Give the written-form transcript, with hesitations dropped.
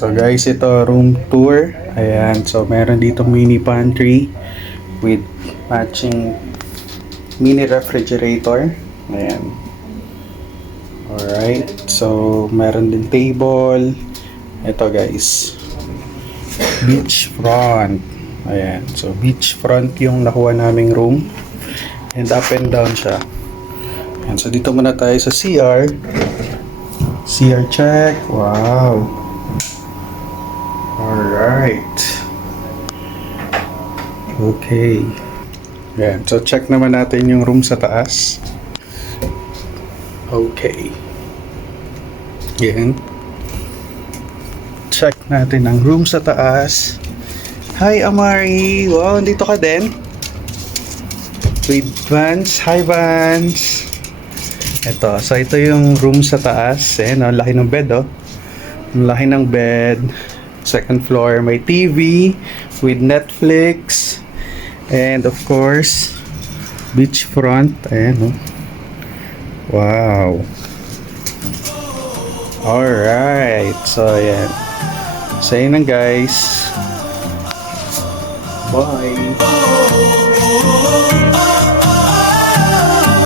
So guys, ito room tour. Ayan, so meron dito mini pantry with matching mini refrigerator. Ayan. Alright, so meron din table. Ito guys, beach front. Ayan, so beach front yung nakuha naming room. And up and down siya. Ayan, so dito muna tayo sa CR. CR check. Wow. Alright. Okay. Yan. So, check naman natin yung room sa taas. Okay. Yan. Check natin ang room sa taas. Hi, Amari. Wow, dito ka din. With Vans. Hi, Vans. Ito. So, ito yung room sa taas. Ayan, oh, laki ng bed, oh. Laki ng bed. Second floor, may TV with Netflix, and of course beachfront. Ayan, oh. Wow. Alright, so ayan. So yun lang guys. Bye.